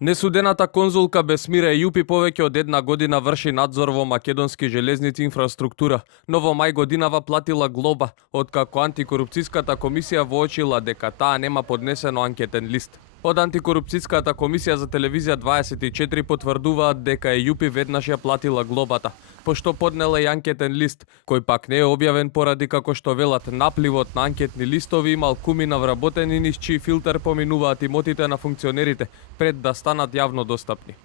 Несудената конзулка Бесмира Ејупи повеќе од една година врши надзор во македонски железници инфраструктура, но во мај годинава платила глоба, откако антикорупцијската комисија воочила дека таа нема поднесено анкетен лист. Од антикорупцијската комисија за телевизија 24 потврдуваат дека Ејупи веднаш ја платила глобата, пошто поднела и анкетен лист, кој пак не е објавен поради како што велат напливот на анкетни листови имал кумина вработени низ чиј филтер поминуваат имотите на функционерите пред да станат јавно достапни.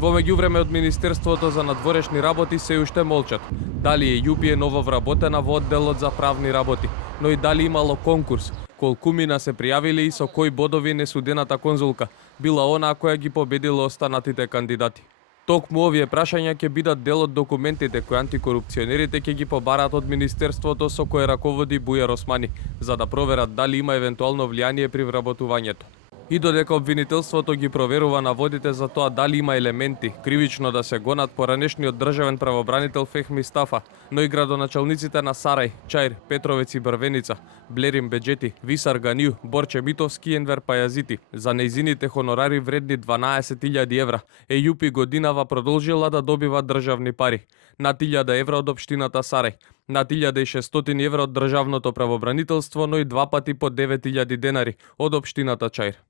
Во меѓувреме од Министерството за надворешни работи се уште молчат. Дали Ејупи е ново вработена во одделот за правни работи, но и дали имало конкурс, колкумина се пријавиле и со кои бодови несудената конзулка била онаа која ги победила останатите кандидати. Токму овие прашања ќе бидат дел од документите кои антикорупционерите ќе ги побараат од Министерството со кое раководи Бујар Османи, за да проверат дали има евентуално влијание при вработувањето. И додека обвинителството ги проверува наводите за тоа дали има елементи кривично да се гонат поранешниот државен правобранител Фехми Стафа, но и градоначалниците на Сарај, Чаир, Петровец и Брвеница, Блерим Беџети, Висар Ганију, Борче Митовски и Енвер Пајазити, за нејзините хонорари вредни 12.000 евра, Ејупи годинава продолжила да добива државни пари, над 1000 евра од општината Сарај, над 1600 евра од државното правобранителство, но и два пати по 9000 денари од општината Чаир.